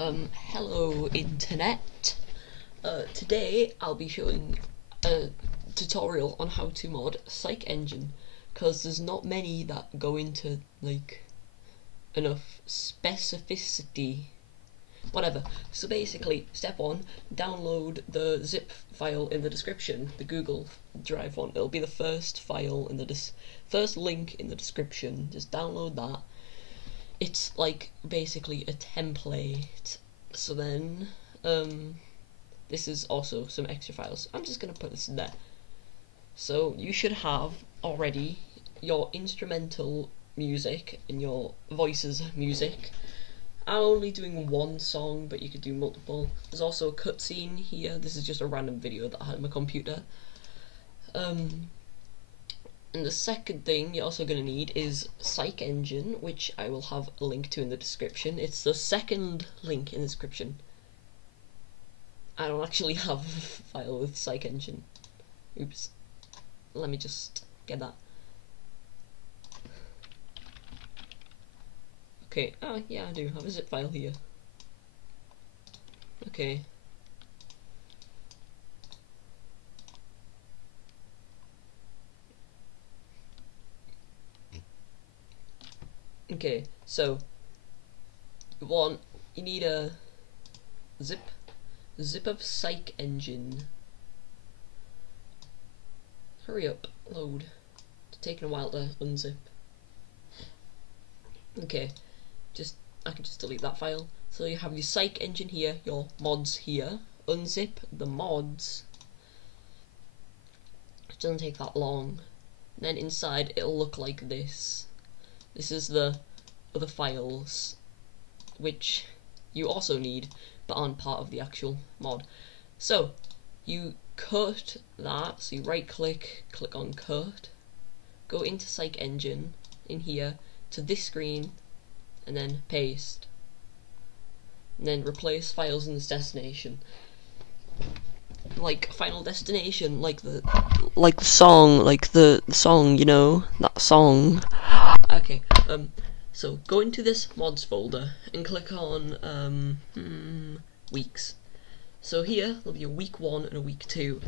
Hello internet. Today I'll be showing a tutorial on how to mod Psych engine, because there's not many that go into like enough specificity. Whatever. So basically, step one, download the zip file in the description, the Google Drive one. It'll be the first file in the first link in the description. Just download that. It's like basically a template. So then this is also some extra files. I'm just gonna put this in there. So you should have already your instrumental music and your voices music. I'm only doing one song, but you could do multiple. There's also a cutscene here. This is just a random video that I had on my computer. And the second thing you're also going to need is Psych engine, which I will have a link to in the description. It's the second link in the description. I don't actually have a file with Psych engine. Oops. Let me just get that. Okay, oh yeah, I do have a zip file here. Okay. Okay, so you need a zip of Psych engine. Hurry up, load. It's taking a while to unzip. Okay, I can just delete that file. So you have your Psych engine here, your mods here. Unzip the mods. It doesn't take that long. And then inside it'll look like this. This is the other files, which you also need, but aren't part of the actual mod. So you cut that. So you right click, click on cut, go into Psych engine in here to this screen, and then paste, and then replace files in this destination. Like final destination, like the song, you know, that song. Okay, so go into this mods folder and click on weeks. So here there'll be a week 1 and a week 2.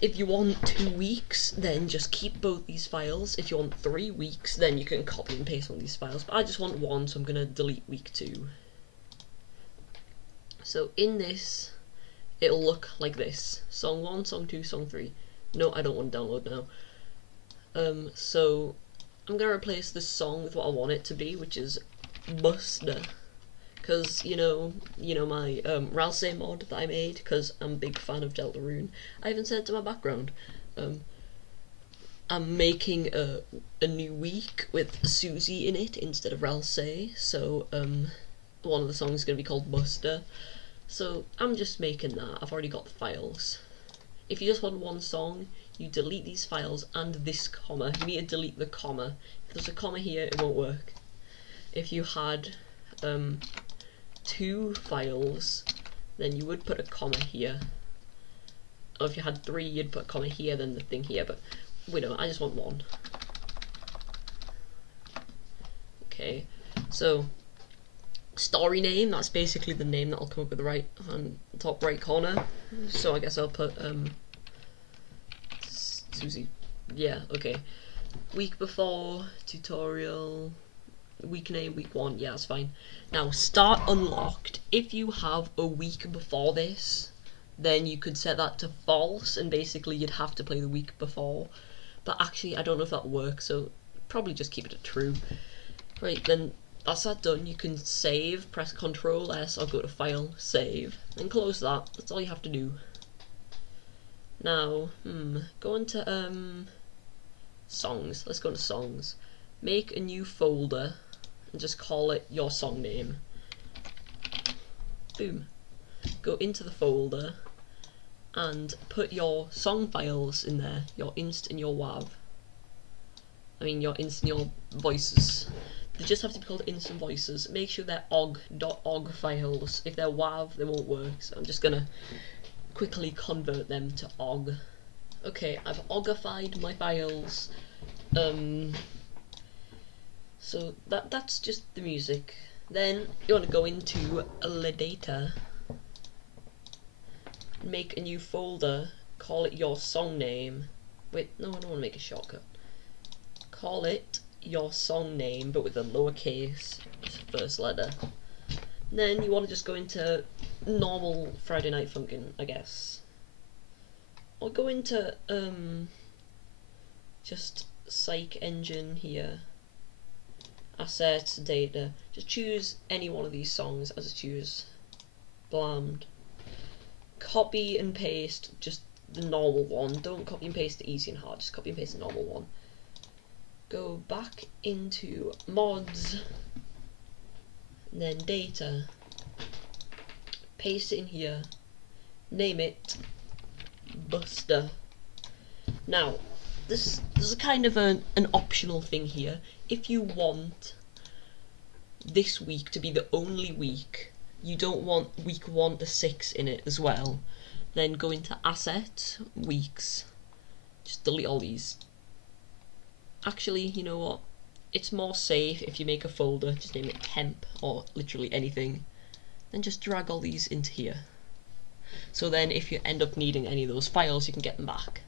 If you want 2 weeks, then just keep both these files. If you want 3 weeks, then you can copy and paste one of these files. But I just want 1, so I'm gonna delete week 2. So in this, it'll look like this: song 1, song 2, song 3. No, I don't want to download now. So I'm gonna replace this song with what I want it to be, which is Buster, because you know my Ralse mod that I made, because I'm a big fan of Deltarune. I even said to my background, I'm making a new week with Susie in it instead of Ralse, so one of the songs is gonna be called Buster. So I'm just making that. I've already got the files. If you just want one song, you delete these files and this comma. You need to delete the comma. If there's a comma here, it won't work. If you had 2 files, then you would put a comma here. Or if you had 3, you'd put a comma here, then the thing here. But we don't. I just want 1. Okay. So story name. That's basically the name that'll come up with the right hand top right corner. So I guess I'll put Susie. Yeah, okay. Week before, tutorial, week name, week 1, yeah, that's fine. Now, start unlocked. If you have a week before this, then you could set that to false, and basically you'd have to play the week before. But actually, I don't know if that works, so probably just keep it at true. Right, then that's that done. You can save, press Ctrl S, or go to File, Save, and close that. That's all you have to do. Now, go into songs. Let's go to songs. Make a new folder and just call it your song name. Boom. Go into the folder and put your song files in there. Your inst and your wav. I mean your inst and your voices. They just have to be called inst and voices. Make sure they're .ogg files. If they're wav, they won't work. So I'm just gonna quickly convert them to ogg. Okay, I've oggified my files. So that's just the music. Then you want to go into the data, make a new folder, call it your song name. Wait, no, I don't want to make a shortcut. Call it your song name, but with a lowercase first letter. And then you want to just go into normal Friday Night Funkin', I guess. Or go into just psych engine here. Assets, data. Just choose any one of these songs as I choose. Blammed. Copy and paste just the normal one. Don't copy and paste the easy and hard, just copy and paste the normal one. Go back into mods, and then data. Paste it in here. Name it Buster. Now, this is kind of an optional thing here. If you want this week to be the only week, you don't want week 1 to 6 in it as well, then go into Assets, Weeks, just delete all these. Actually, you know what? It's more safe if you make a folder, just name it temp or literally anything, then just drag all these into here. So then if you end up needing any of those files, you can get them back.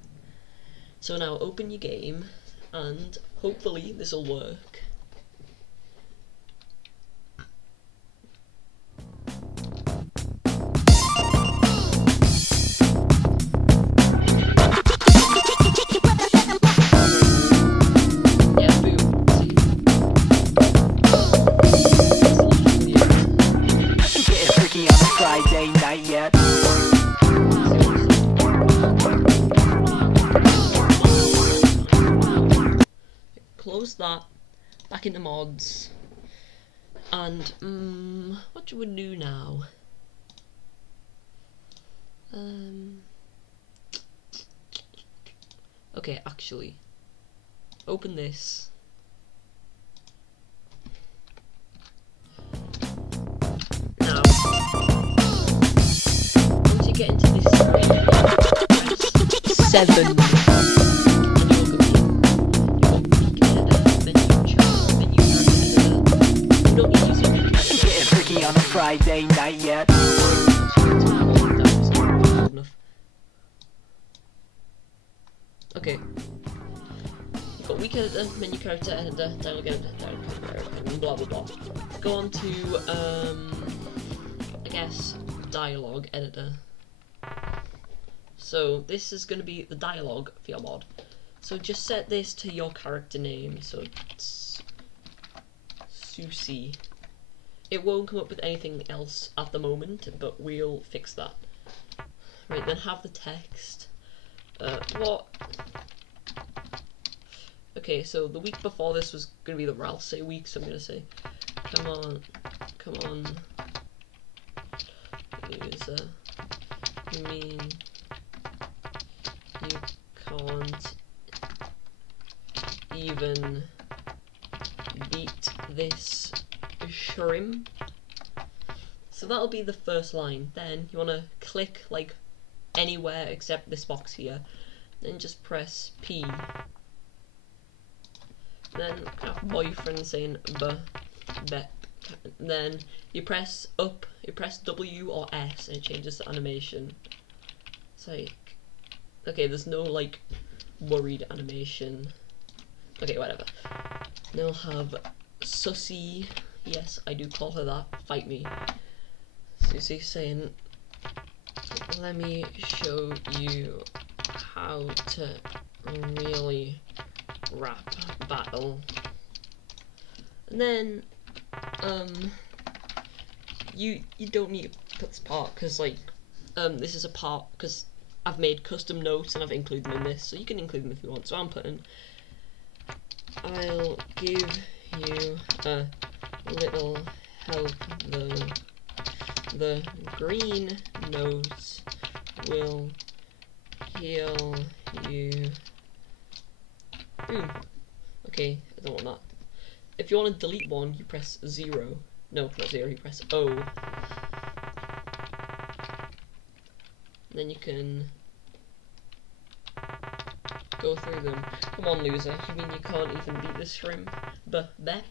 So now open your game, and hopefully this will work. Yeah, boom. See? Getting freaky on a Friday night yet. Close that, back into mods, and what do we do now? Okay, actually, open this. Now, once you get into this screen, press 7. On a Friday night yet. Okay. You've got week editor, menu character editor, dialogue editor, and blah blah blah. Go on to I guess dialogue editor. So this is going to be the dialogue for your mod. So just set this to your character name. So it's Susie. It won't come up with anything else at the moment, but we'll fix that. Right, then have the text. What? Okay, so the week before this was going to be the Ralph Say week, so I'm going to say, come on, user, you mean you can't even beat this shrimp? So that'll be the first line. Then you want to click like anywhere except this box here, then just press P, then have boyfriend saying bep, then you press up, you press W or S and it changes the animation. It's like, okay, there's no like worried animation. Okay, whatever. Now have Susie. Yes, I do call her that. Fight me. Susie saying, let me show you how to really rap battle. And then, you don't need to put this part, because like, this is a part, because I've made custom notes and I've included them in this, so you can include them if you want. So I'm putting, I'll give you a little help, the green notes will heal you. Boom. Okay, I don't want that. If you want to delete one, you press 0. No, not 0, you press O. Then you can go through them. Come on, loser. You mean you can't even beat this shrimp? Bep.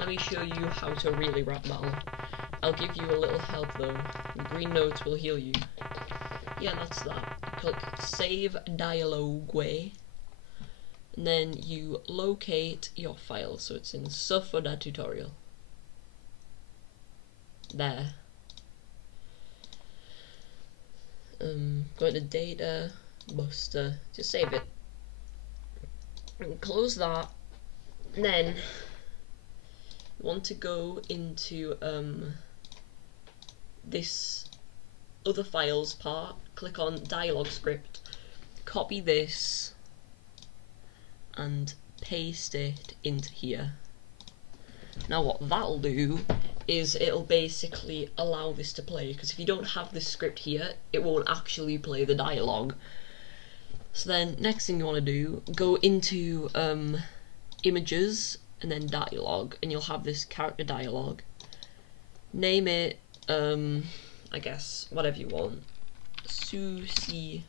let me show you how to really rap battle. I'll give you a little help though. The green notes will heal you. Yeah, that's that. Click save dialogue way. And then you locate your file, so it's in stuff for that tutorial. There. Go into data, buster, just save it. And close that. And then you want to go into this other files part, click on dialogue script, copy this and paste it into here. Now what that'll do is it'll basically allow this to play, because if you don't have this script here, it won't actually play the dialogue. So then next thing you want to do, go into images and then dialogue, and you'll have this character dialogue. Name it I guess whatever you want. SOURCE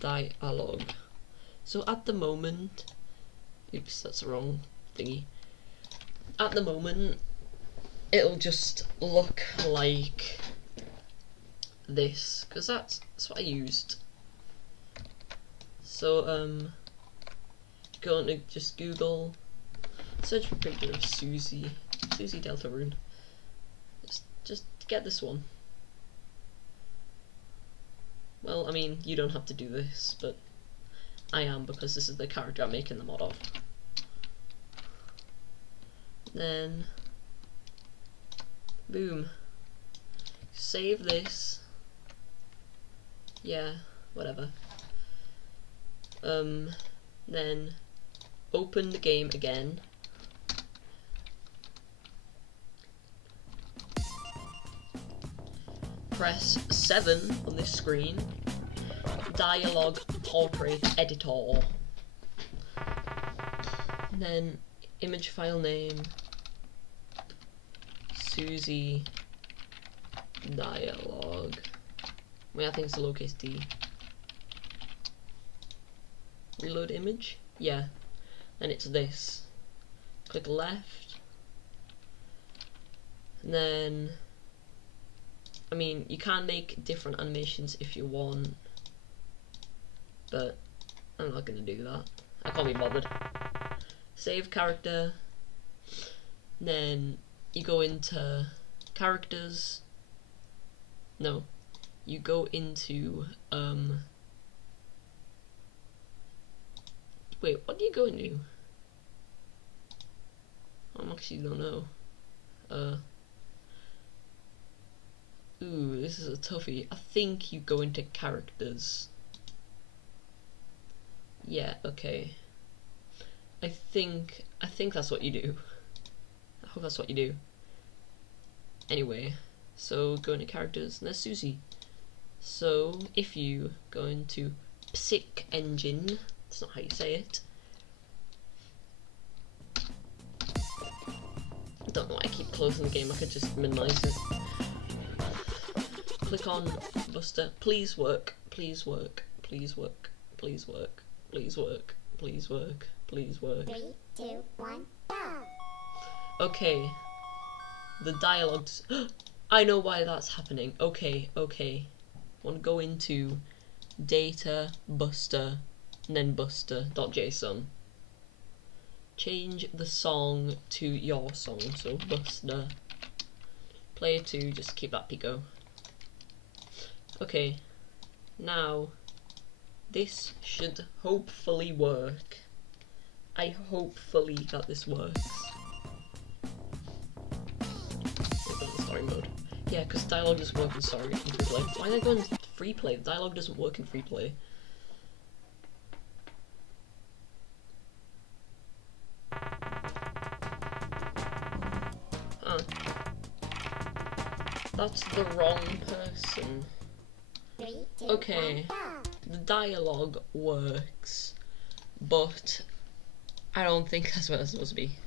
dialogue. So at the moment, oops, that's the wrong thingy. At the moment, it'll just look like this, because that's what I used. So go on to just Google, search for a picture of SOURCE Deltarune. Just get this one. Well, I mean, you don't have to do this, but I am, because this is the character I'm making the mod of. Then, boom. Save this. Yeah, whatever. Then, open the game again. Press 7 on this screen. Dialogue portrait editor. And then image file name SOURCE dialogue. Wait, I think it's a lowercase d. Reload image? Yeah. And it's this. Click left. And then, I mean, you can make different animations if you want, but I'm not going to do that. I can't be bothered. Save character. Then you go into characters. No, you go into wait, what do you go into? I actually don't know. Ooh, this is a toughie. I think you go into characters. Yeah, okay. I think that's what you do. I hope that's what you do. Anyway, so go into characters, and there's SOURCE. So if you go into psych engine, that's not how you say it. I don't know why I keep closing the game, I could just minimize it. Click on Buster. Please work. Please work. Please work. Please work. Please work. Please work. Please work. 3, 2, 1, go! Okay. The dialogues. I know why that's happening. Okay, okay. Want to go into data, Buster, and then Buster.json. Change the song to your song. So Buster. Player 2, just keep that pico. Okay. Now, this should hopefully work. I hopefully that this works. Go in the story mode. Yeah, because dialogue doesn't work in story in free play. Why did I go in free play? The dialogue doesn't work in free play. Huh. That's the wrong person. 3, 2, Okay. 1, go! The dialogue works, but I don't think that's what it's supposed to be.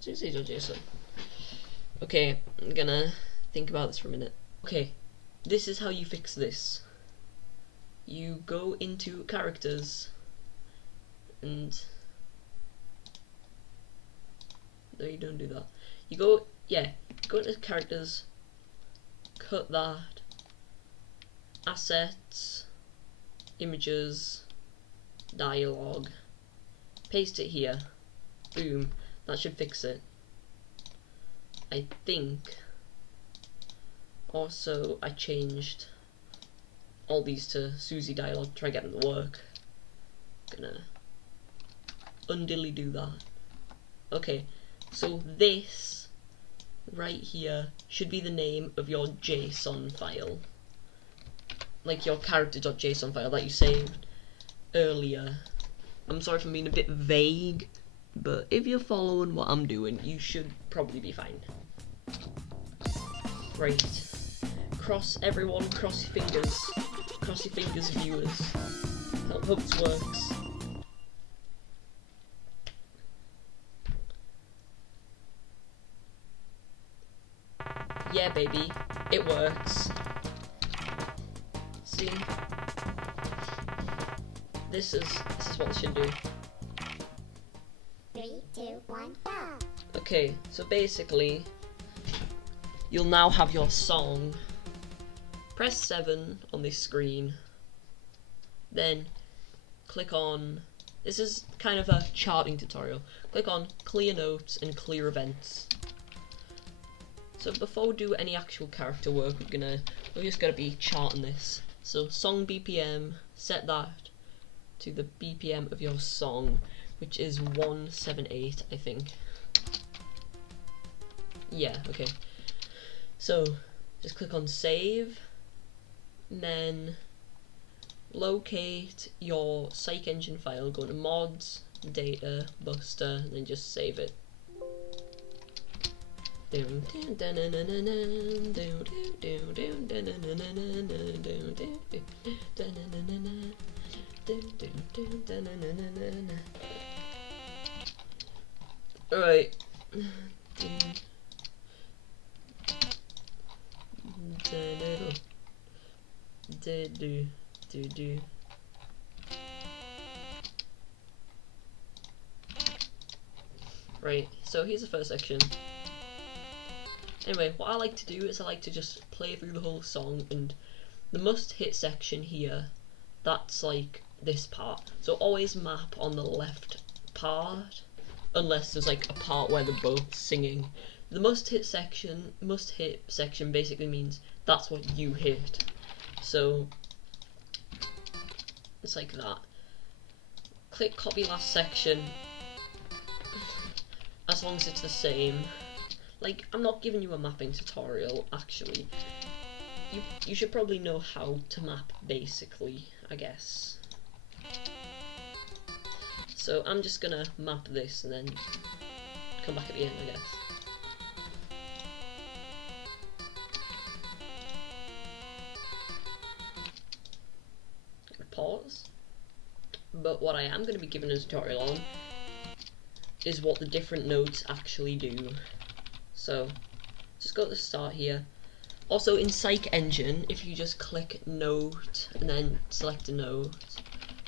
Jason. Okay, I'm gonna think about this for a minute. Okay, this is how you fix this. You go into characters, and No, you don't do that. You go, yeah, go into characters, cut that, assets, images, dialogue, paste it here, boom, that should fix it. I think. Also, I changed all these to Susie dialogue, try get them to work. Gonna undilly do that. Okay, so this right here should be the name of your JSON file, like your character.json file that you saved earlier. I'm sorry for being a bit vague, but if you're following what I'm doing, you should probably be fine. Right, cross everyone, cross your fingers viewers. Hope this works. Yeah, baby, it works. See, this is what it should do. 3, 2, 1, go. Okay, so basically, you'll now have your song. Press 7 on this screen, then click on, this is kind of a charting tutorial, click on clear notes and clear events. So before we do any actual character work, we're just gonna be charting this. So song BPM, set that to the BPM of your song, which is 178, I think. Yeah, okay. So just click on save, and then locate your psych engine file, go to mods, data, buster, and then just save it. Alright. Right, so here's the first section. Anyway, what I like to do is I like to just play through the whole song, and the must hit section here, that's like this part. So always map on the left part, unless there's like a part where they're both singing. The must hit section basically means that's what you hit. So it's like that. Click copy last section, as long as it's the same. Like, I'm not giving you a mapping tutorial, actually. You should probably know how to map, basically, I guess. So I'm just gonna map this and then come back at the end, I guess. Pause. But what I am going to be giving a tutorial on is what the different notes actually do. So just go to the start here. Also in Psych Engine, if you just click note and then select a note,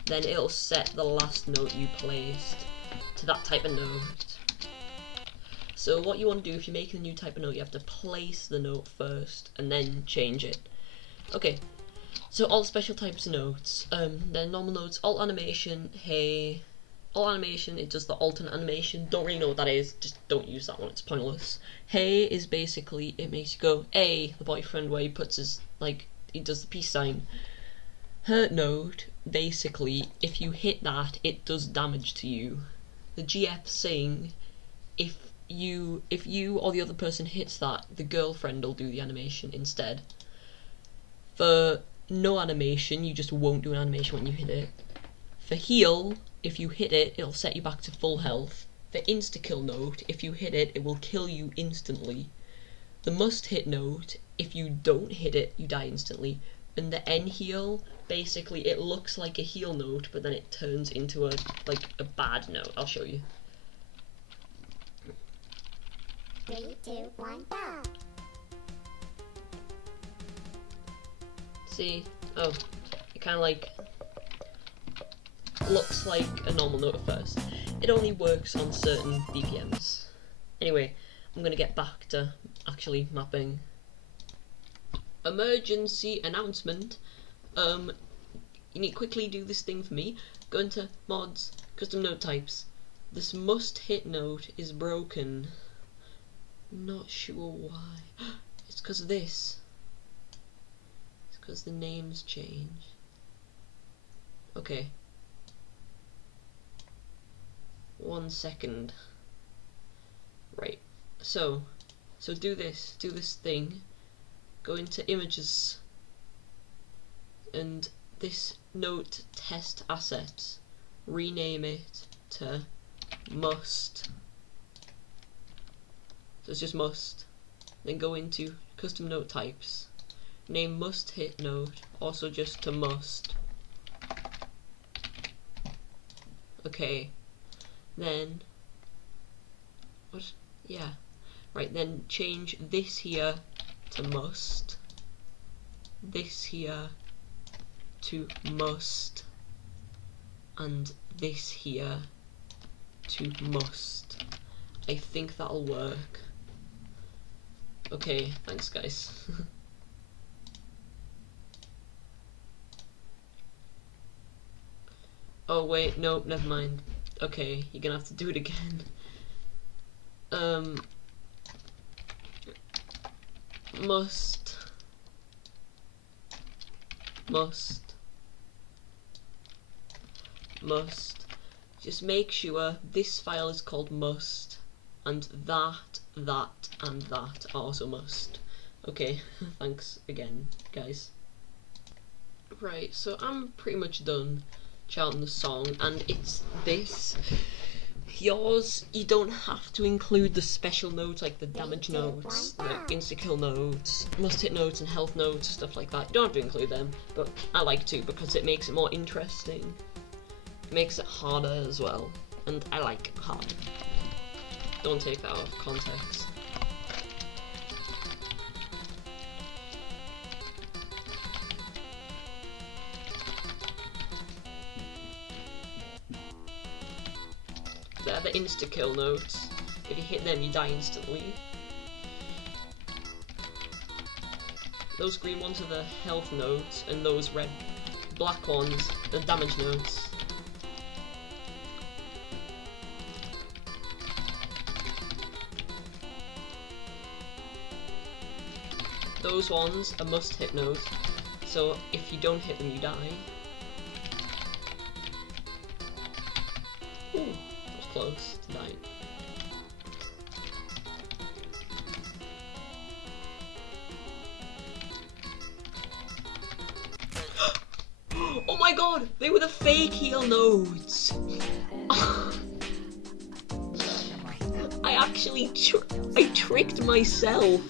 then it'll set the last note you placed to that type of note. So what you want to do if you're making a new type of note, you have to place the note first and then change it. Okay, so all special types of notes, then normal notes, alt animation, hey. Alt animation, it does the alternate animation. Don't really know what that is, just don't use that one, it's pointless. Hey is basically, it makes you go, A, the boyfriend, where he puts his, like, he does the peace sign. Hurt note, basically, if you hit that, it does damage to you. The GF sing, if you or the other person hits that, the girlfriend will do the animation instead. For no animation, you just won't do an animation when you hit it. For heal, if you hit it, it'll set you back to full health. The insta-kill note, if you hit it, it will kill you instantly. The must-hit note, if you don't hit it, you die instantly. And the N-heal, basically it looks like a heal note, but then it turns into a bad note. I'll show you. 3, 2, 1, go. See? Oh, it kind of like looks like a normal note at first. It only works on certain BPMs. Anyway, I'm gonna get back to actually mapping. Emergency announcement. You need to quickly do this thing for me. Go into mods, custom node types. This must hit node is broken. Not sure why. It's because of this. It's because the names change. Okay. 1 second. Right. So do this thing. Go into images and this note test assets. Rename it to must. So it's just must. Then go into custom node types. Name must hit node, also just to must. Okay. Then what? Yeah. Right, then change this here to must. This here to must. And this here to must. I think that'll work. Okay, thanks guys. Oh wait, nope, never mind. Okay, you're gonna have to do it again. Must. Just make sure this file is called must, and that, and that are also must. Okay, thanks again, guys. Right, so I'm pretty much done charting the song, and it's this. Yours, you don't have to include the special notes like the damage notes, the insta-kill notes, must-hit notes and health notes, stuff like that. You don't have to include them, but I like to because it makes it more interesting. It makes it harder as well, and I like hard. Don't take that out of context. They're the insta-kill notes. If you hit them, you die instantly. Those green ones are the health notes, and those black ones, the damage notes. Those ones are must-hit notes, so if you don't hit them, you die. Ooh. Close to dying. Oh my god! They were the fake heal nodes! I tricked myself!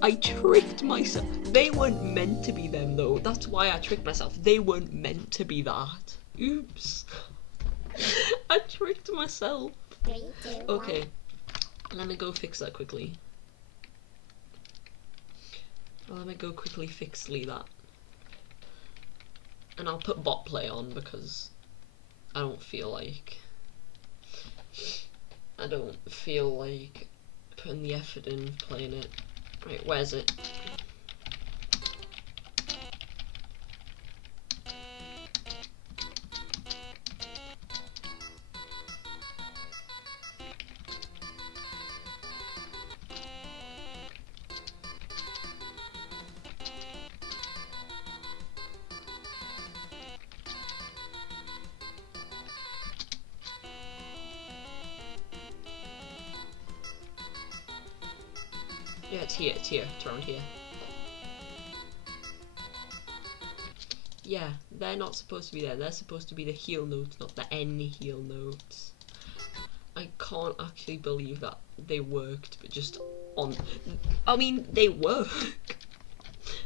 I tricked myself! They weren't meant to be them though, that's why I tricked myself. They weren't meant to be that. Oops. I tricked myself. 3, 2, 1. Okay, let me go fix that quickly. Let me go quickly fix that. And I'll put bot play on because I don't feel like putting the effort in playing it. Right, where's it? Yeah, it's here, it's around here. Yeah, they're not supposed to be there, they're supposed to be the heal notes, not the any heal notes. I can't actually believe that they worked, but just on... I mean, they work!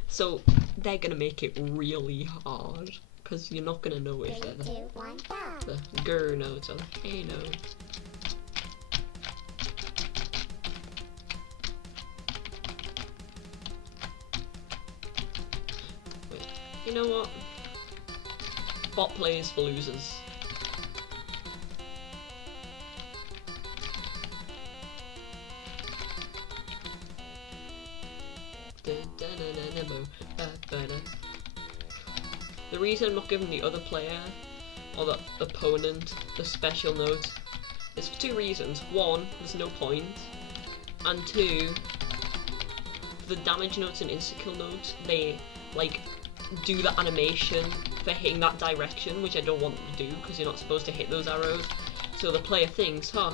So, they're gonna make it really hard, because you're not gonna know if 3, they're 2, 1, go. the GR notes or the hey note. You know what? Bot play is for losers. better. The reason I'm not giving the other player or the opponent the special note is for two reasons. One, there's no point, and two, the damage notes and insta-kill notes, they like do the animation for hitting that direction, which I don't want them to do because you're not supposed to hit those arrows. So the player thinks, huh,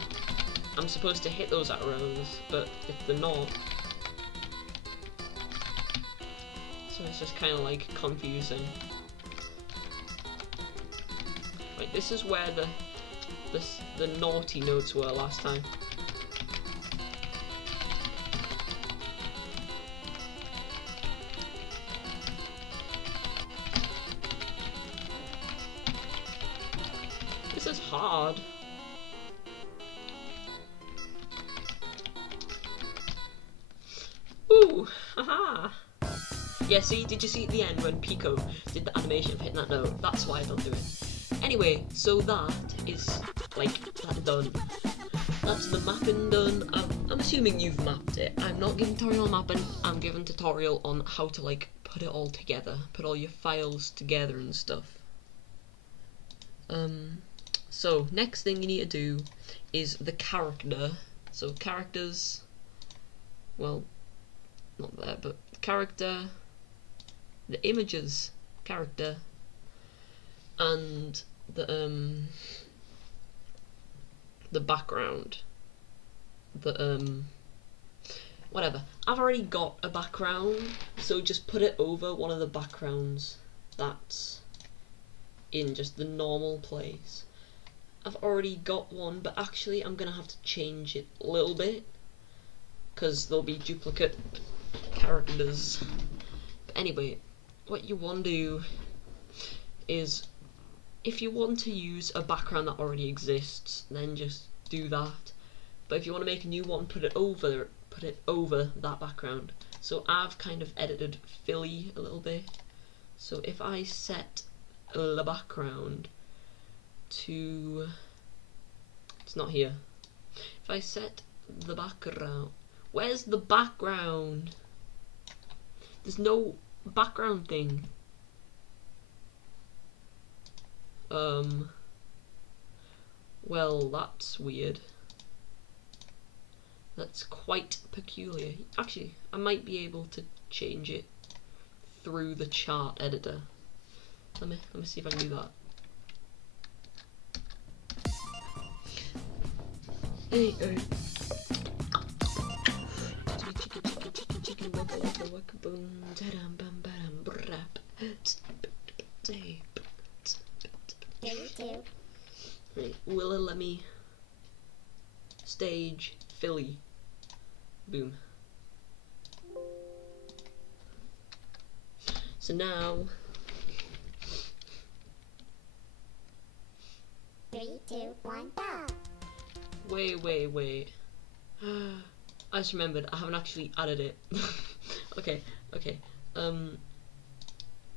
I'm supposed to hit those arrows, but if they're not, so it's just kind of like confusing. Right, this is where the naughty notes were last time. This is hard. Ooh, haha. Yeah, see, did you see at the end when Pico did the animation of hitting that note? That's why I don't do it. Anyway, so that is, like, that done. That's the mapping done. I'm assuming you've mapped it. I'm not giving tutorial on mapping, I'm giving tutorial on how to, like, put it all together. Put all your files together and stuff. So, next thing you need to do is the character. So, characters, well, not there, but character, the images, character, and the background, whatever. I've already got a background, so just put it over one of the backgrounds that's in just the normal place. I've already got one, but actually I'm gonna have to change it a little bit because there'll be duplicate characters. But anyway, what you want to do is, if you want to use a background that already exists, then just do that. But if you want to make a new one, put it over that background. So I've kind of edited Philly a little bit. So if I set the background to, it's not here. If I set the background, where's the background? There's no background thing. Well, that's weird. That's quite peculiar. Actually, I might be able to change it through the chart editor. Let me see if I can do that. Hey, chicken, waka boom, ta-dam, bam, bam, brap. 3, 2. Right, will it let me stage Philly? Boom. So now 3, 2, 1, go. Wait. I just remembered I haven't actually added it. Okay.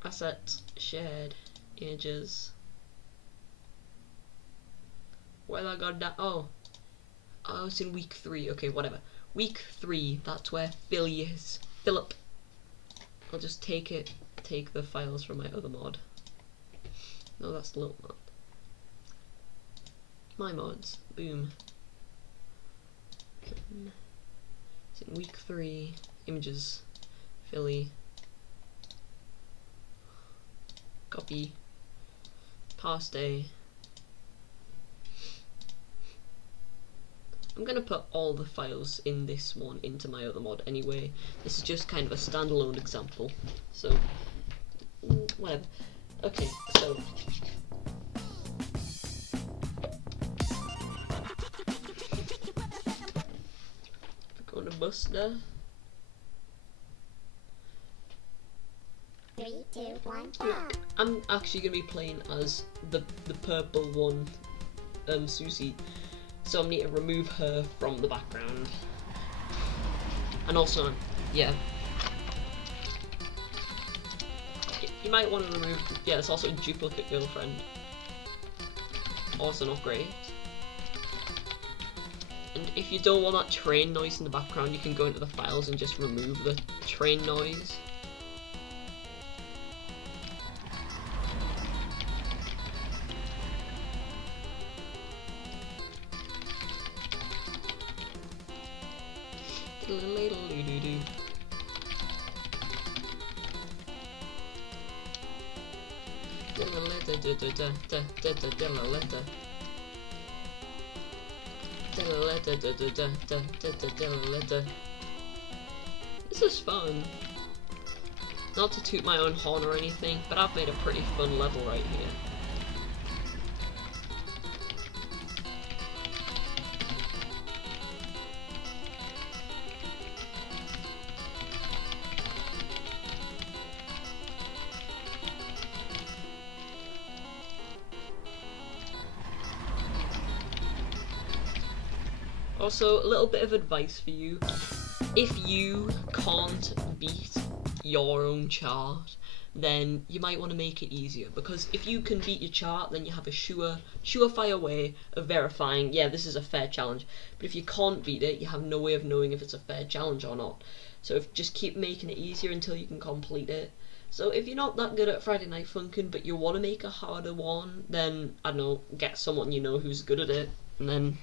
Assets, shared, images. Where I got that? Oh, it's in week 3. Okay, whatever. Week 3. That's where Philly is. Philip. I'll just take the files from my other mod. No, that's the little mod. My mods. Boom. It's in week 3. Images. Philly. Copy. Past day. I'm gonna put all the files in this one into my other mod anyway. This is just kind of a standalone example. So, whatever. Okay, so go to Buster. 3, 2, 1, go. I'm actually gonna be playing as the purple one, Susie. So I need to remove her from the background. And also, yeah. You might want to remove, yeah, there's also a duplicate girlfriend. Also not great. And if you don't want that train noise in the background, you can go into the files and just remove the train noise. This is fun. Not to toot my own horn or anything, but I've made a pretty fun level right here. Also, a little bit of advice for you. If you can't beat your own chart, then you might want to make it easier, because if you can beat your chart, then you have a surefire way of verifying, yeah, this is a fair challenge. But if you can't beat it, you have no way of knowing if it's a fair challenge or not. So just keep making it easier until you can complete it. So if you're not that good at Friday Night Funkin', but you want to make a harder one, then, I don't know, get someone you know who's good at it, and then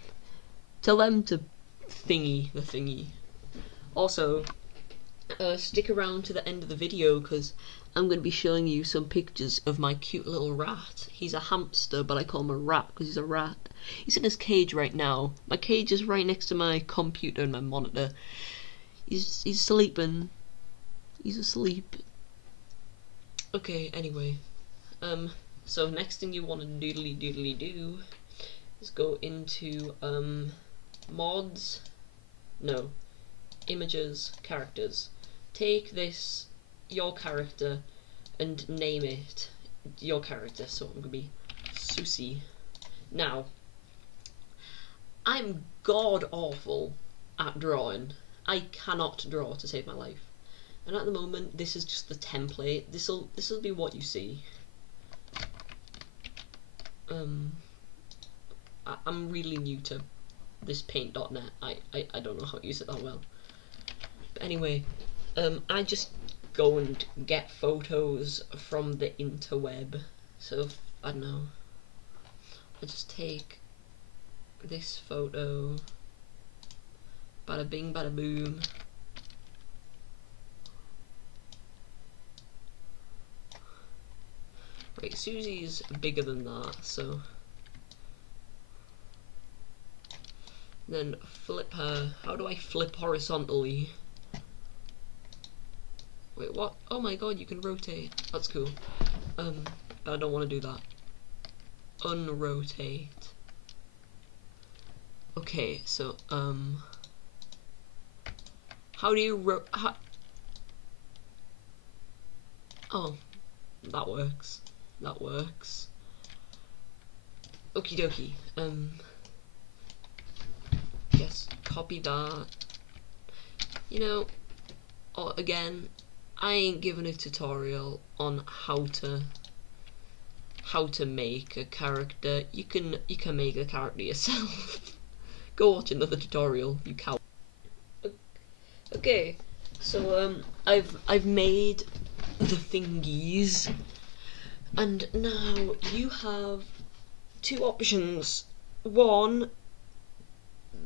tell them to thingy the thingy. Also, stick around to the end of the video, because I'm going to be showing you some pictures of my cute little rat. He's a hamster, but I call him a rat because he's a rat. He's in his cage right now. My cage is right next to my computer and my monitor. He's sleeping. He's asleep. Okay, anyway. So next thing you want to doodly do is go into, mods. No. Images, characters. Take this, your character, and name it your character. So I'm gonna be Susie. Now, I'm god awful at drawing. I cannot draw to save my life. And at the moment, this is just the template. This'll be what you see. I'm really new to this paint.net. I don't know how to use it that well. But anyway, I just go and get photos from the interweb. So, I don't know. I just take this photo. Bada bing, bada boom. Right, Susie's bigger than that, so. Then flip her. How do I flip horizontally? Wait, what? Oh my god, you can rotate. That's cool. But I don't want to do that. Unrotate. Okay, so, how do you oh, that works. That works. Okie dokie. Yes, copy that. You know, again, I ain't giving a tutorial on how to make a character. You can make a character yourself. Go watch another tutorial, you cow. Okay, so I've made the thingies, and now you have two options. One,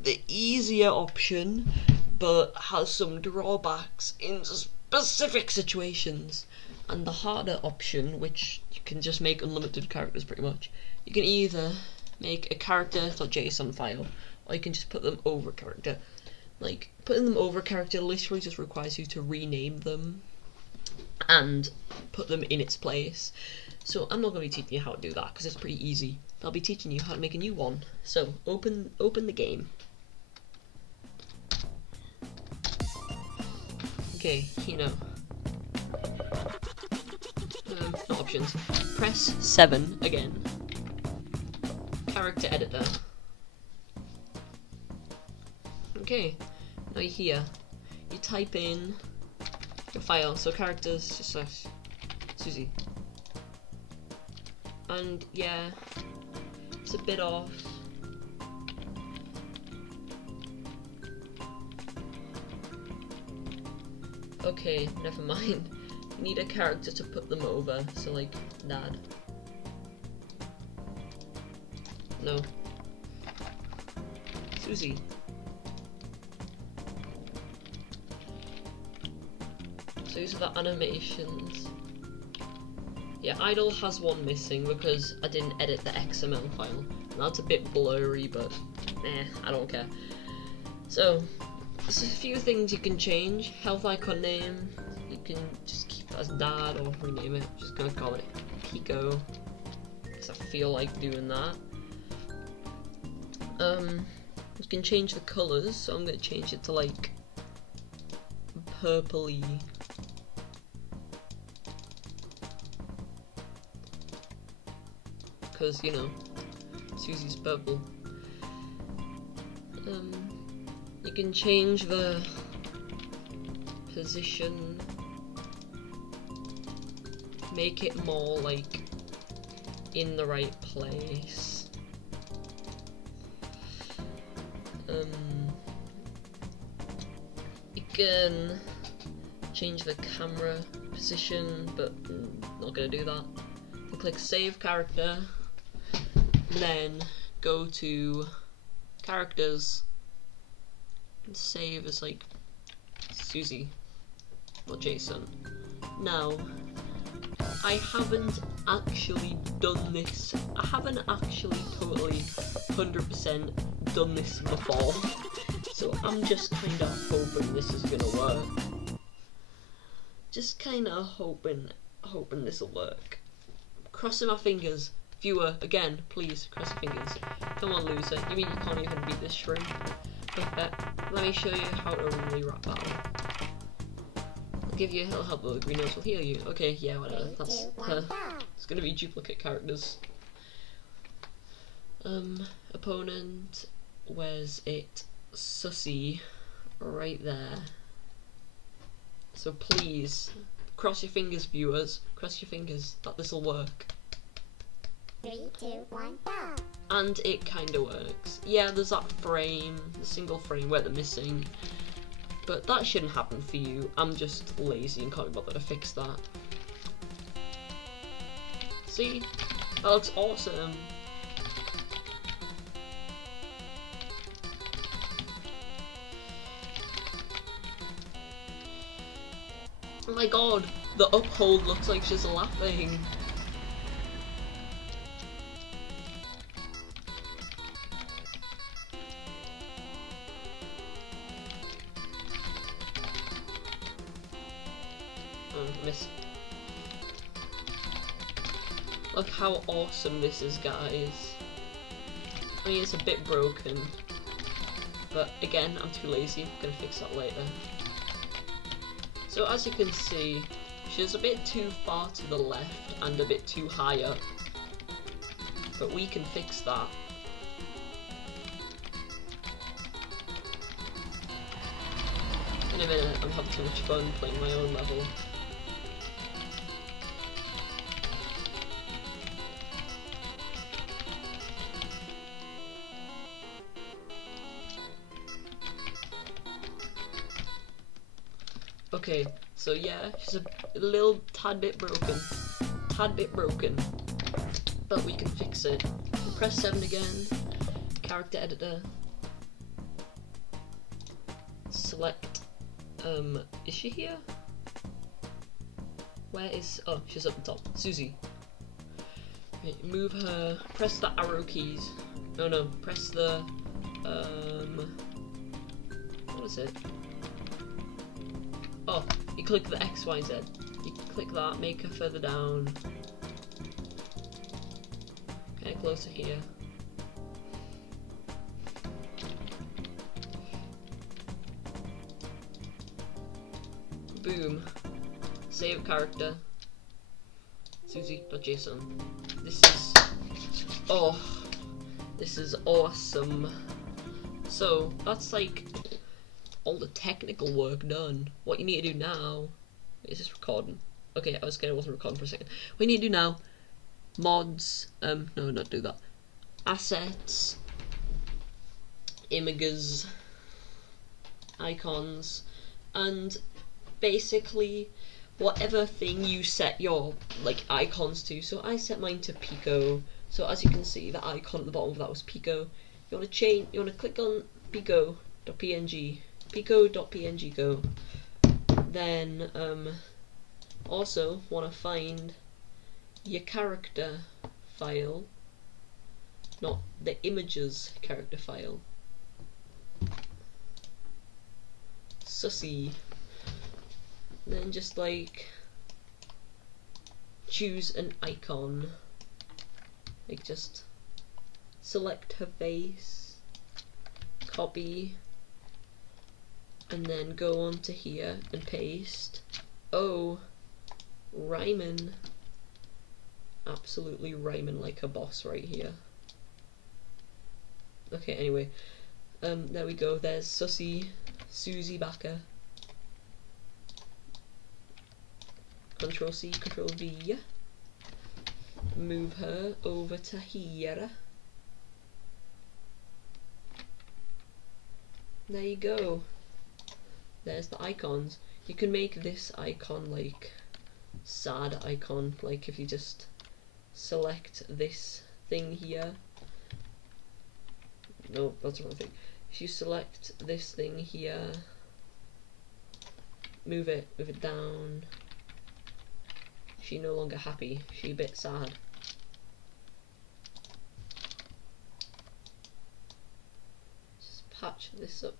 the easier option, but has some drawbacks in specific situations, and the harder option, which you can just make unlimited characters pretty much. You can either make a character.json file, or you can just put them over character. Like, putting them over character literally just requires you to rename them and put them in its place. So I'm not going to be teaching you how to do that because it's pretty easy. I'll be teaching you how to make a new one. So open the game. Okay, you know. Not options. Press 7 again. Character editor. Okay, now you're here. You type in your file, so characters slash Susie. And yeah, it's a bit off. Okay, never mind. You need a character to put them over, so like Dad. No. Susie. So these are the animations. Yeah, idle has one missing because I didn't edit the XML file. That's a bit blurry, but I don't care. So, there's a few things you can change. Health icon name, you can just keep it as dad or rename it. Just gonna call it Pico, because I feel like doing that. You can change the colours, so I'm gonna change it to like purpley. Because, you know, Susie's purple. You can change the position, make it more like in the right place. You can change the camera position, but not gonna do that. You click save character, then go to characters and save as like Susie or Jason. Now, I haven't actually done this. I haven't actually totally 100% done this before, so I'm just kind of hoping this is gonna work. Just kind of hoping this will work. Crossing my fingers. Viewer, again, please cross your fingers. Come on, loser. You mean you can't even beat this shrimp? Okay, let me show you how to really rap battle. I'll give you a little help, though. The green nose will heal you. Okay, yeah, whatever. That's it's gonna be duplicate characters. Opponent, where's it? Sussy, right there. So please, cross your fingers, viewers. Cross your fingers that this will work. 3, 2, 1, go! And it kinda works. Yeah, there's that frame, the single frame where they're missing. But that shouldn't happen for you. I'm just lazy and can't bother to fix that. See? That looks awesome. Oh my god, the uphold looks like she's laughing. Miss. Look how awesome this is, guys. I mean, it's a bit broken, but again, I'm too lazy. I'm gonna fix that later. So as you can see, she's a bit too far to the left and a bit too high up, but we can fix that. In a minute, I'm having too much fun playing my own level. Okay, so yeah, she's a little tad bit broken, but we can fix it. We'll press 7 again, character editor, select, is she here? Where is, oh, she's up the top, Susie. Okay, move her, press the arrow keys, no, press the, what is it? Oh, you click the X, Y, Z. You click that, make her further down. Okay, closer here. Boom. Save character. Susie.json. This is awesome. So, that's like all the technical work done. What you need to do now is this recording. Okay, I was scared it wasn't recording for a second. What you need to do now, mods, no, not do that. Assets, images, icons, and basically whatever thing you set your like icons to. So I set mine to Pico. So as you can see, the icon at the bottom of that was Pico. You want to change, you want to click on Pico.png. Pico.png go. Then also want to find your character file, not the images character file. Sussy. Then just like choose an icon, like just select her face, copy, and then go on to here and paste. Oh, rhyming, absolutely rhyming like a boss right here. Okay, anyway, there we go, there's Sussy, Susie Backer. Control C, Control V, move her over to here. There you go. There's the icons. You can make this icon like sad icon, like if you just select this thing here. No, that's the wrong thing. If you select this thing here, move it down. She no longer happy, she a bit sad. Just patch this up.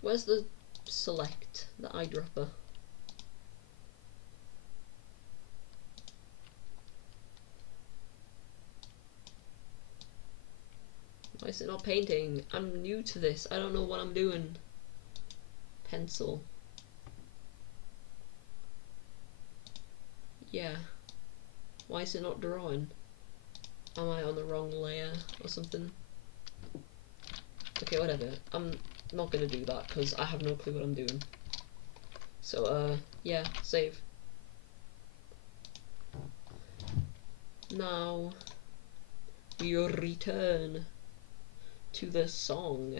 Where's the select, the eyedropper? Why is it not painting? I'm new to this, I don't know what I'm doing. Pencil. Yeah. Why is it not drawing? Am I on the wrong layer or something? Okay, whatever. I'm not gonna do that because I have no clue what I'm doing. So, yeah, save. Now, we return to the song.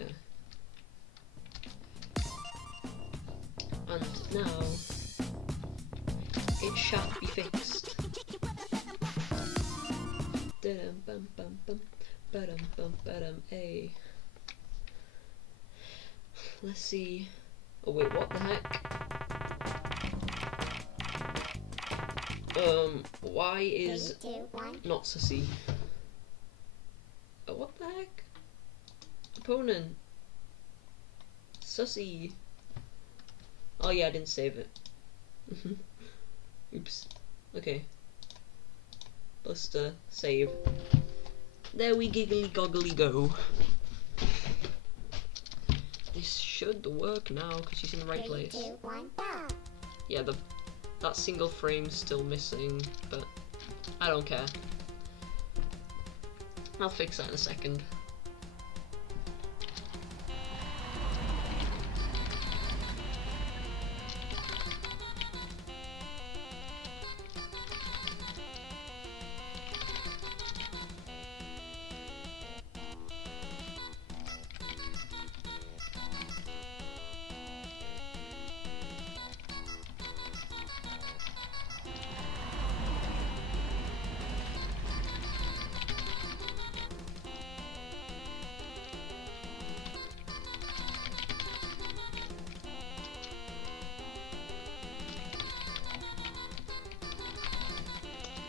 And now, it shall be fixed. Dum bum bum bum, ba-dum bum ba-dum a. Let's see. Oh wait, what the heck? Why is 3, 2, 1. not Sussy? Oh, what the heck? Opponent. Sussy. Oh yeah, I didn't save it. Oops. Okay. Buster, save. There we giggly goggly go. This should work now because she's in the right 3, place. 2, 1, go. Yeah, that single frame's still missing, but I don't care. I'll fix that in a second.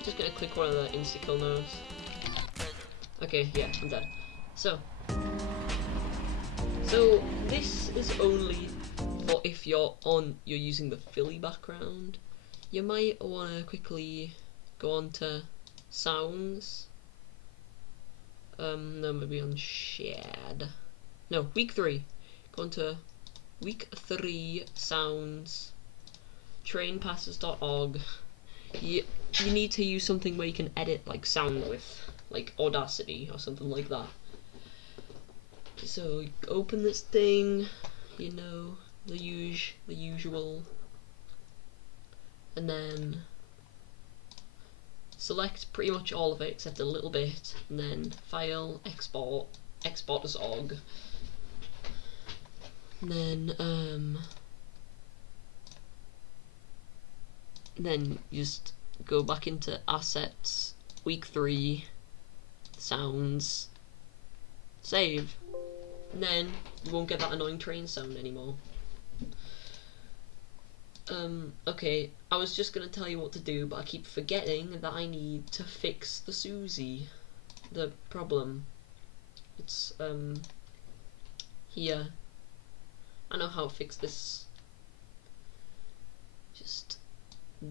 Just gonna click one of the insta-kill nodes. Okay, yeah, I'm dead. So this is only for if you're using the Philly background. You might wanna quickly go on to sounds. No, maybe on shared. No, week 3. Go on to week 3 sounds. Trainpasses.org. You need to use something where you can edit like sound with, like Audacity or something like that. So open this thing, you know, the usual, and then select pretty much all of it except a little bit, and then file, export as OGG, and then just go back into assets, week 3, sounds, save, and then you won't get that annoying train sound anymore. Okay, I was just gonna tell you what to do, but I keep forgetting that I need to fix the the problem. It's, here. I know how to fix this. Just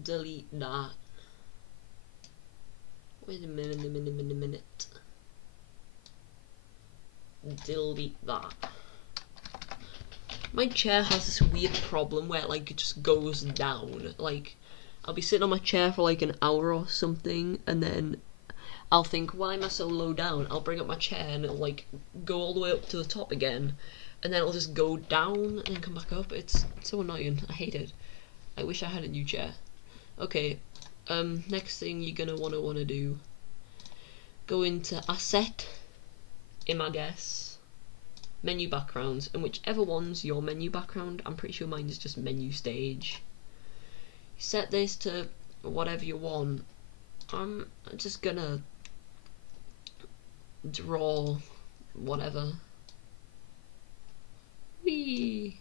delete that. Wait a minute. Delete that. My chair has this weird problem where like it just goes down. Like I'll be sitting on my chair for like an hour or something, and then I'll think, why am I so low down? I'll bring up my chair and it'll like go all the way up to the top again, and then it'll just go down and come back up. It's so annoying. I hate it. I wish I had a new chair. Okay, next thing you're gonna wanna do, go into Asset, Images, Menu Backgrounds, and whichever one's your menu background, I'm pretty sure mine is just Menu Stage. Set this to whatever you want. I'm just gonna draw whatever. Whee!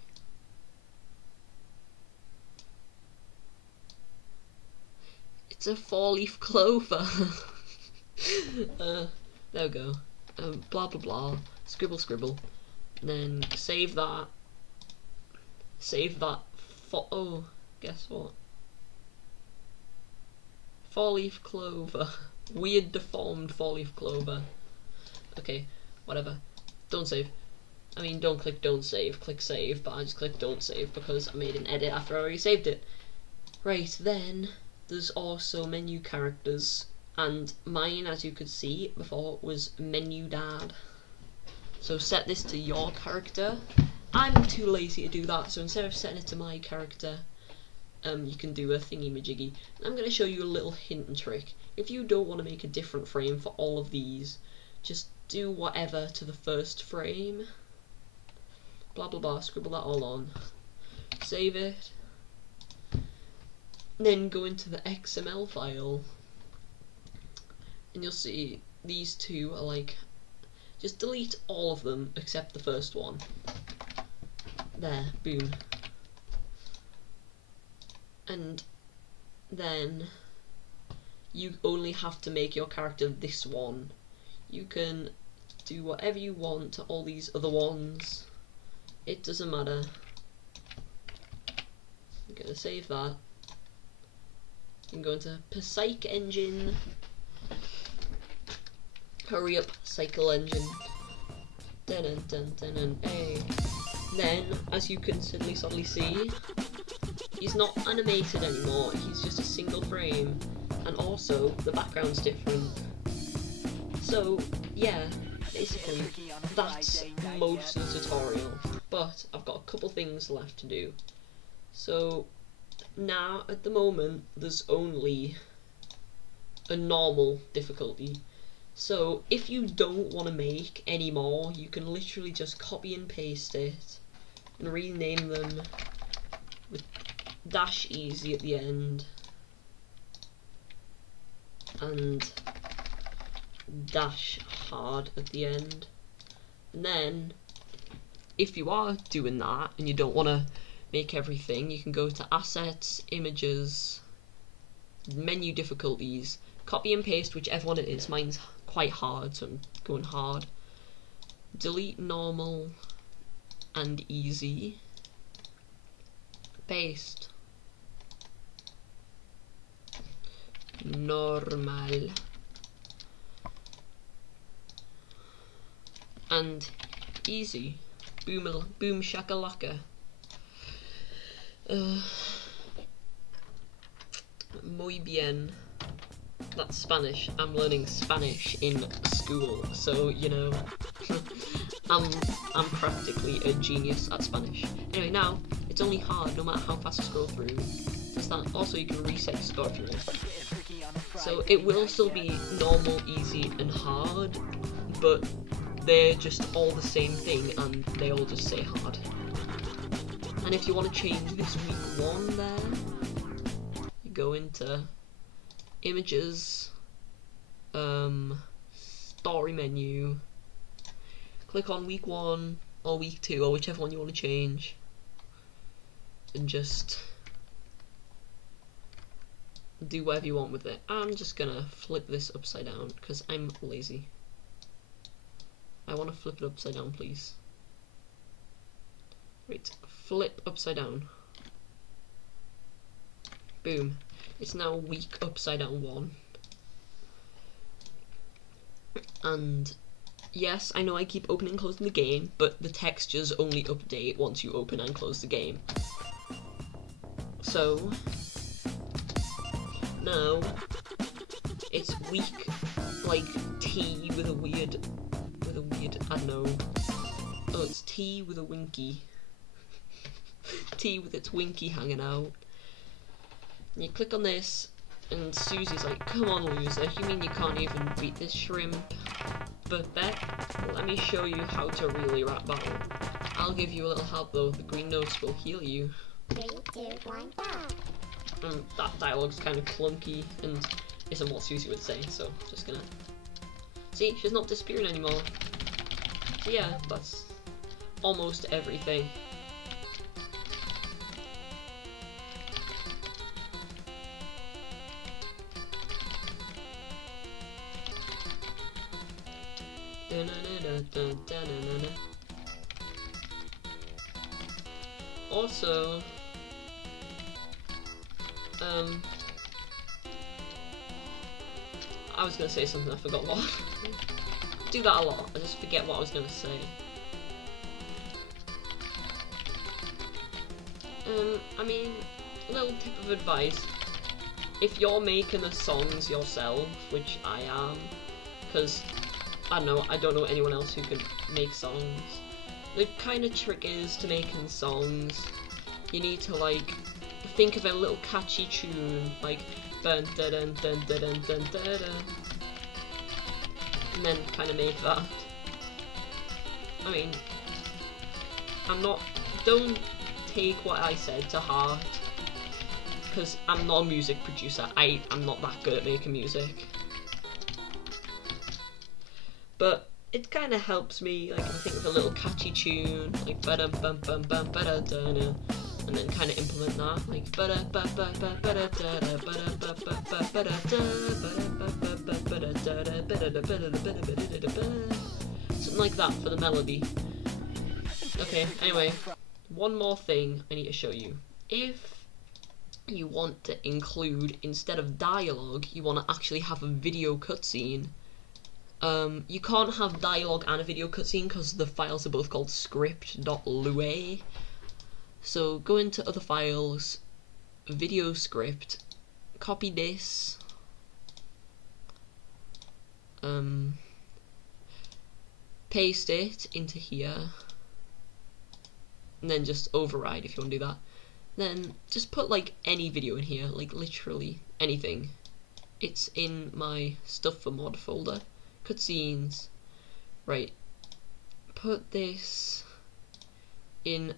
It's a 4-leaf clover. There we go. Blah blah blah. Scribble. And then save that. Oh, guess what? 4-leaf clover. Weird deformed 4-leaf clover. Okay, whatever. Don't save. I mean, don't click don't save. Click save, but I just clicked don't save because I made an edit after I already saved it. Right, then there's also menu characters, and mine, as you could see before, was menu dad. So set this to your character. I'm too lazy to do that, so instead of setting it to my character, you can do a thingy-majiggy. I'm going to show you a little hint and trick. If you don't want to make a different frame for all of these, just do whatever to the first frame. Blah blah blah, scribble that all on. Save it. Then go into the XML file, and you'll see these two are like, just delete all of them except the first one. There, boom. And then you only have to make your character this one. You can do whatever you want to all these other ones. It doesn't matter. I'm gonna save that. You can go into Psych engine. Hurry up, cycle engine. Dun dun dun dun. Hey. Then, as you can suddenly see, he's not animated anymore. He's just a single frame, and also the background's different. So yeah, basically that's most of the tutorial. But I've got a couple things left to do. So now, at the moment, there's only a normal difficulty. So if you don't want to make any more, you can literally just copy and paste it and rename them with -easy at the end and -hard at the end. And then if you are doing that and you don't want to make everything, you can go to Assets, Images, Menu Difficulties, copy and paste whichever one it is. Mine's quite hard, so I'm going hard. Delete normal and easy. Paste. Normal. And easy. Boom shakalaka. Muy bien. That's Spanish. I'm learning Spanish in school, so you know, I'm practically a genius at Spanish. Anyway, now it's only hard no matter how fast you scroll through. That's that. Also, you can reset your score if you want. So it will still be normal, easy, and hard, but they're just all the same thing, and they all just say hard. And if you want to change this week 1 there, you go into Images, Story menu, click on week 1 or week 2 or whichever one you want to change, and just do whatever you want with it. I'm just gonna flip this upside down because I'm lazy. I want to flip it upside down, please. Wait, flip upside down. Boom. It's now weak upside down 1. And yes, I know I keep opening and closing the game, but the textures only update once you open and close the game. So now it's weak, like T with a weird, I don't know. Oh, it's T with a winky. T with its winky hanging out. And you click on this, and Susie's like, "Come on, loser, you mean you can't even beat this shrimp? But bet, let me show you how to really rap battle. I'll give you a little help though, the green notes will heal you." 3, 2, 1, go. That dialogue's kind of clunky, and isn't what Susie would say, so just gonna... See, she's not disappearing anymore. So yeah, that's almost everything. Also, I was gonna say something, I forgot what. I do that a lot, I just forget what I was gonna say. I mean, little tip of advice, if you're making the songs yourself, which I am, because I don't know anyone else who can make songs. The kind of trick is to making songs, you need to like think of a little catchy tune, like dun dun dun dun dun dun dun dun dun, and then kind of make that. I mean, don't take what I said to heart, because I'm not a music producer. I'm not that good at making music. But it kind of helps me, like, if I think of a little catchy tune, like ba dum bum bum bum ba da da da, and then kind of implement that, like ba da ba ba ba ba da da da ba da ba ba ba ba da da ba da ba ba ba ba da da da ba da da ba da da ba da ba da ba, something like that for the melody. Okay, anyway, one more thing I need to show you. If you want to include, instead of dialogue, you want to actually have a video cutscene. You can't have dialogue and a video cutscene because the files are both called script.lua. So go into other files, video script, copy this, paste it into here, and then just override if you want to do that. Then just put like any video in here, like literally anything. It's in my stuff for mod folder. Cutscenes, right, put this in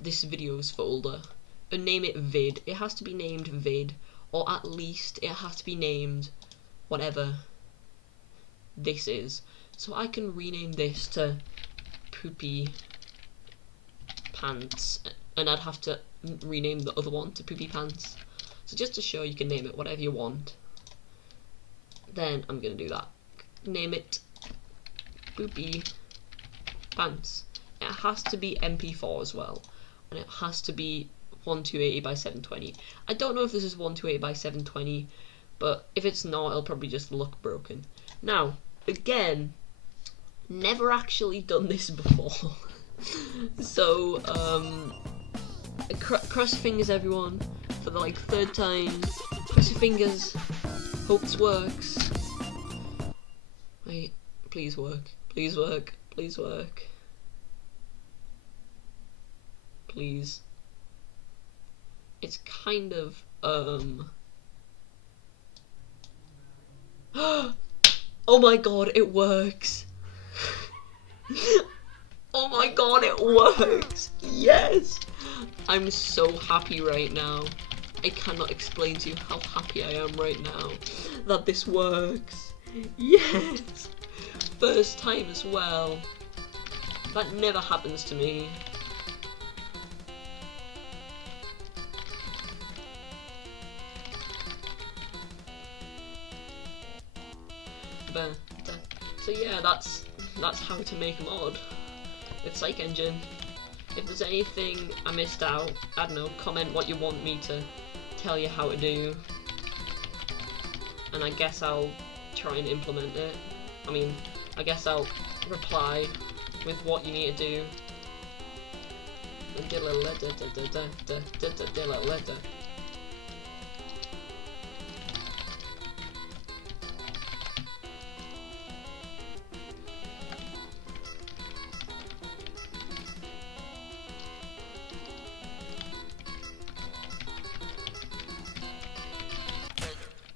this videos folder and name it vid. It has to be named vid, or at least it has to be named whatever this is. So I can rename this to Poopy Pants, and I'd have to rename the other one to Poopy Pants. So just to show you can name it whatever you want, then I'm gonna do that. Name it Poopy Pants. It has to be MP4 as well, and it has to be 1280 by 720. I don't know if this is 1280 by 720, but if it's not, it'll probably just look broken. Now, again, never actually done this before. So, cross your fingers, everyone, for the like 3rd time. Cross your fingers. Hope this works. Wait, please work. Please work. Please work. Please. It's kind of oh my god, it works. Oh my god, it works. Yes. I'm so happy right now. I cannot explain to you how happy I am right now that this works. Yes. First time as well. That never happens to me. So yeah, that's how to make a mod with Psych Engine. If there's anything I missed out, I don't know, comment what you want me to tell you how to do, and I guess I'll try and implement it. I mean, I guess I'll reply with what you need to do.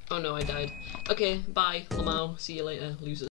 Oh no, I died. Okay, bye, Lamau. See you later, losers.